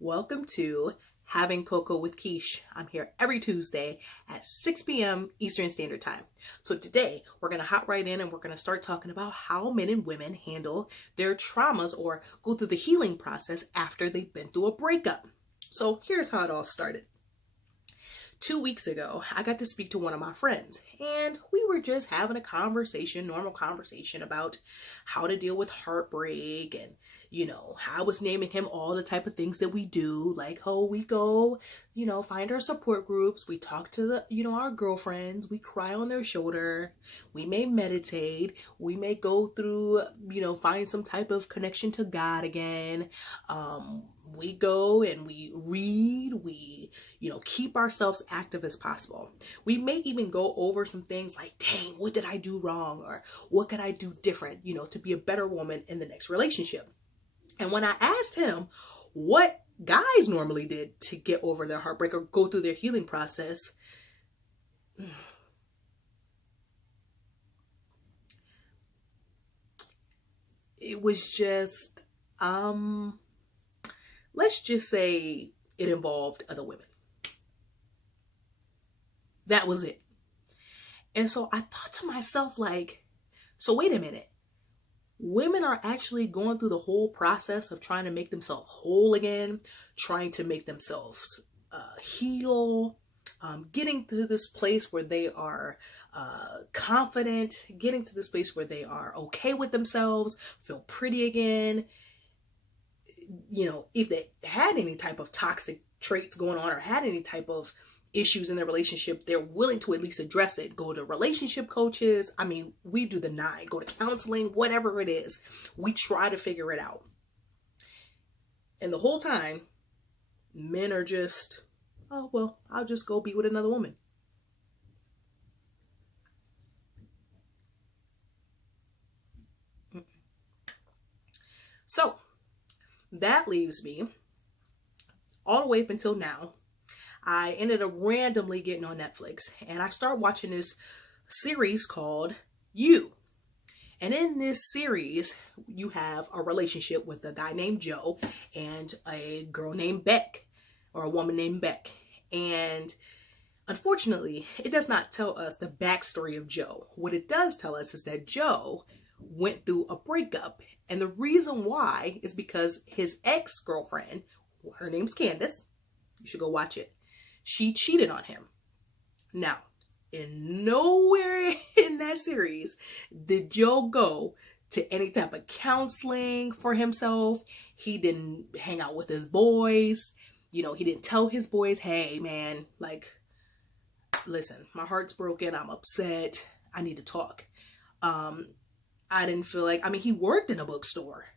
Welcome to Having Cocoa with Quiche. I'm here every Tuesday at 6 p.m. Eastern Standard Time. So today we're going to hop right in and we're going to start talking about how men and women handle their traumas or go through the healing process after they've been through a breakup. So here's how it all started. 2 weeks ago, I got to speak to one of my friends and we were just having a conversation, normal conversation about how to deal with heartbreak. And I was naming him all the type of things that we do, like, we go, find our support groups. We talk to our girlfriends. We cry on their shoulder. We may meditate. We may go through, find some type of connection to God again. We go and we read, we, keep ourselves active as possible. We may even go over some things like, dang, what did I do wrong? Or what could I do different, to be a better woman in the next relationship? And when I asked him what guys normally did to get over their heartbreak or go through their healing process, it was just, let's just say it involved other women. That was it. And so I thought to myself, like, so wait a minute. Women are actually going through the whole process of trying to make themselves whole again, trying to make themselves heal, getting to this place where they are confident, getting to this place where they are okay with themselves, feel pretty again. If they had any type of toxic traits going on or had any type of issues in their relationship, they're willing to at least address it. Go to relationship coaches. I mean, we do the 9. Go to counseling, whatever it is. We try to figure it out. And the whole time, men are just, oh, well, I'll just go be with another woman. So that leaves me all the way up until now. I ended up randomly getting on Netflix and I started watching this series called You. And in this series, you have a relationship with a guy named Joe and a girl named Beck, or a woman named Beck. And unfortunately, it does not tell us the backstory of Joe. What it does tell us is that Joe went through a breakup. And the reason why is because his ex-girlfriend, her name's Candace, you should go watch it, she cheated on him. Now, in nowhere in that series did Joe go to any type of counseling for himself. He didn't hang out with his boys. He didn't tell his boys, hey, man, like, listen, my heart's broken. I'm upset. I need to talk. I didn't feel like, he worked in a bookstore.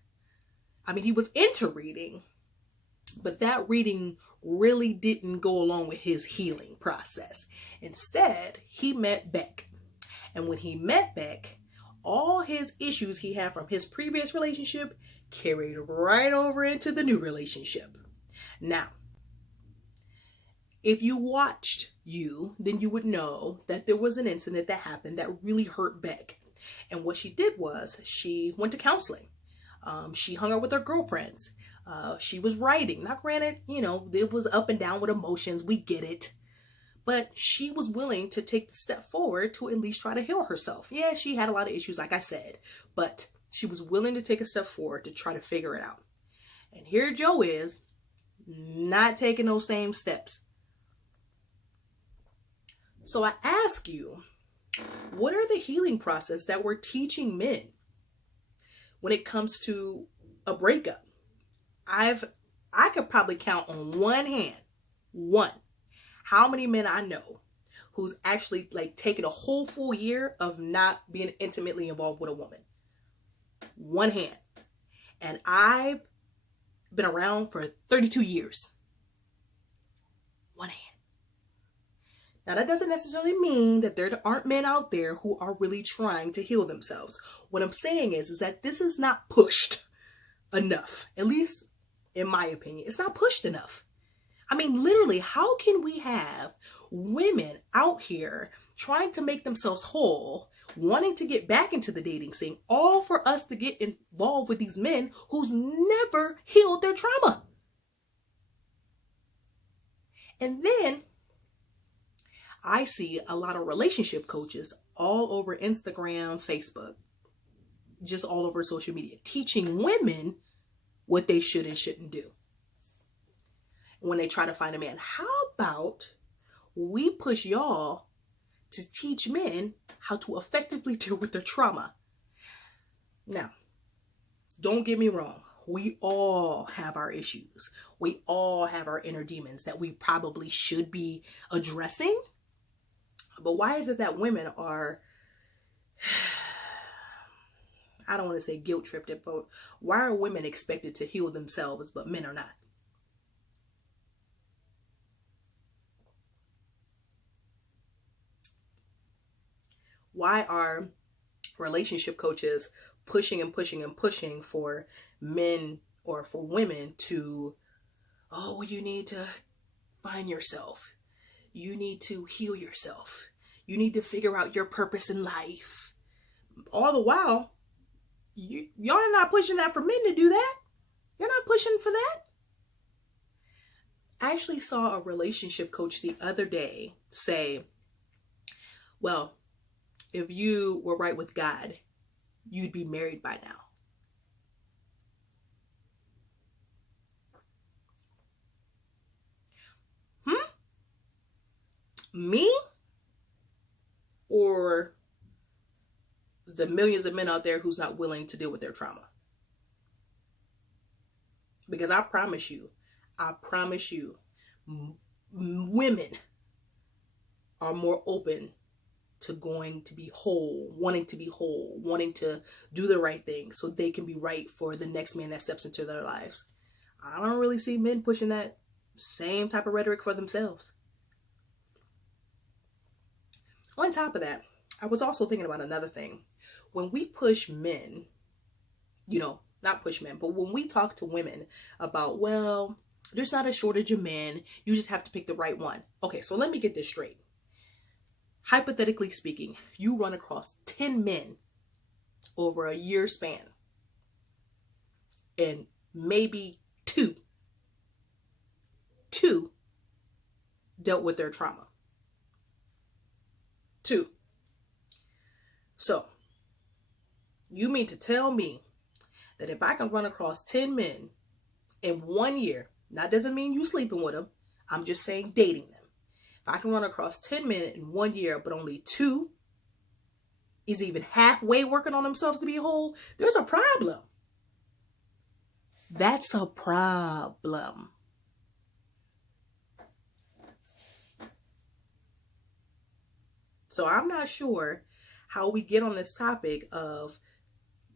He was into reading, but that reading really didn't go along with his healing process. Instead, he met Beck. And when he met Beck, all his issues he had from his previous relationship carried right over into the new relationship. Now, if you watched You, then you would know that there was an incident that happened that really hurt Beck. And what she did was she went to counseling. She hung out with her girlfriends. She was writing. Now, granted, it was up and down with emotions. We get it. But she was willing to take the step forward to at least try to heal herself. Yeah, she had a lot of issues, like I said. But she was willing to take a step forward to try to figure it out. And here Joe is, not taking those same steps. So I ask you, what are the healing process that we're teaching men when it comes to a breakup? I could probably count on one hand, how many men I know who's actually like taken a whole full year of not being intimately involved with a woman. One hand. And I've been around for 32 years. One hand. Now, that doesn't necessarily mean that there aren't men out there who are really trying to heal themselves. What I'm saying is that this is not pushed enough. At least in my opinion, it's not pushed enough. Literally, how can we have women out here trying to make themselves whole, wanting to get back into the dating scene, all for us to get involved with these men who's never healed their trauma? And then I see a lot of relationship coaches all over Instagram, Facebook, just all over social media, teaching women what they should and shouldn't do when they try to find a man. How about we push y'all to teach men how to effectively deal with their trauma? Now, don't get me wrong. We all have our issues. We all have our inner demons that we probably should be addressing. But why is it that women are, I don't want to say guilt tripped, but why are women expected to heal themselves, but men are not? Why are relationship coaches pushing and pushing and pushing for men or for women to, oh, well, you need to find yourself. You need to heal yourself. You need to figure out your purpose in life. All the while, y'all are not pushing that for men to do that. You're not pushing for that. I actually saw a relationship coach the other day say, well, if you were right with God, you'd be married by now. Me? Or the millions of men out there who's not willing to deal with their trauma? Because I promise you, women are more open to going to be whole, wanting to do the right thing so they can be right for the next man that steps into their lives. I don't really see men pushing that same type of rhetoric for themselves. On top of that, I was also thinking about another thing. When we push men, not push men, but when we talk to women about, well, there's not a shortage of men, you just have to pick the right one. Okay, so let me get this straight. Hypothetically speaking, you run across 10 men over a year span, and maybe two dealt with their trauma. 2. So, you mean to tell me that if I can run across 10 men in 1 year, that doesn't mean you sleeping with them, I'm just saying dating them. If I can run across 10 men in 1 year, but only 2 is even halfway working on themselves to be whole, there's a problem. That's a problem. So I'm not sure how we get on this topic of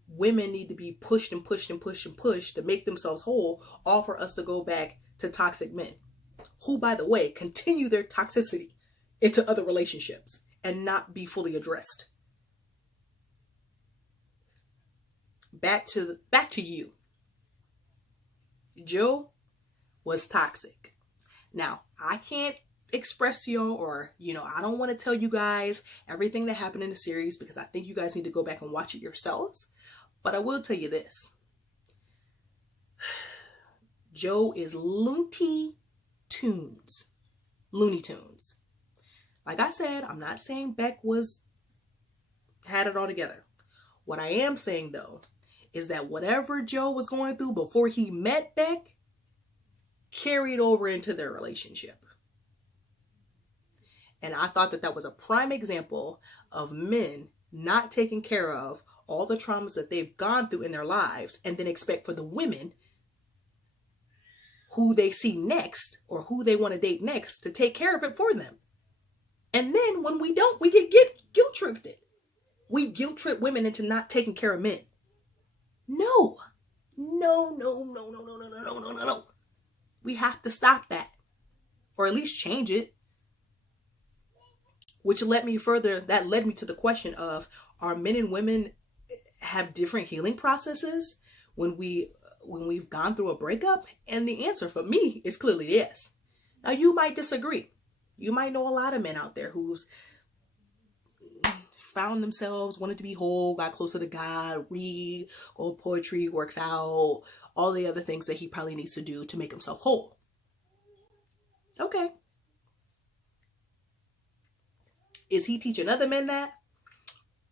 women need to be pushed and pushed and pushed and pushed to make themselves whole, all for us to go back to toxic men who, by the way, continue their toxicity into other relationships and not be fully addressed. Back to you. Joe was toxic. Now, I can't express to y'all, or I don't want to tell you guys everything that happened in the series because I think you guys need to go back and watch it yourselves. But I will tell you this. Joe is Looney Tunes. Like I said, I'm not saying Beck had it all together. What I am saying though is that whatever Joe was going through before he met Beck carried over into their relationship. And I thought that was a prime example of men not taking care of all the traumas that they've gone through in their lives and then expect for the women who they see next or who they want to date next to take care of it for them. And then when we don't, we get guilt tripped. We guilt trip women into not taking care of men. No. We have to stop that, or at least change it. Which led me to the question of, are men and women have different healing processes when we've gone through a breakup? And the answer for me is clearly yes. Now you might disagree. You might know a lot of men out there who's found themselves, wanted to be whole, got closer to God, read, go poetry, works out, all the other things that he probably needs to do to make himself whole. Okay, Is he teaching other men that?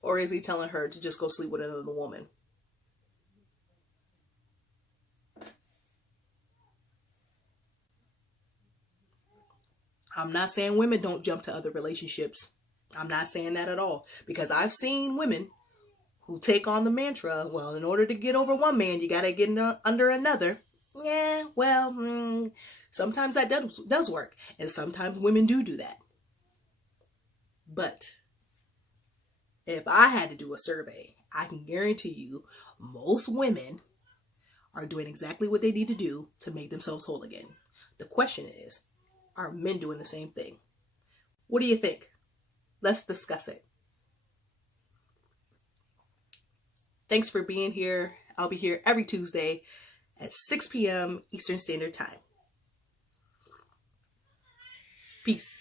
Or is he telling her to just go sleep with another woman? I'm not saying women don't jump to other relationships. I'm not saying that at all. Because I've seen women who take on the mantra, well, in order to get over one man, you got to get under another. Yeah, well, sometimes that does work. And sometimes women do that. But if I had to do a survey, I can guarantee you most women are doing exactly what they need to do to make themselves whole again. The question is, are men doing the same thing? What do you think? Let's discuss it. Thanks for being here. I'll be here every Tuesday at 6 p.m. Eastern Standard Time. Peace.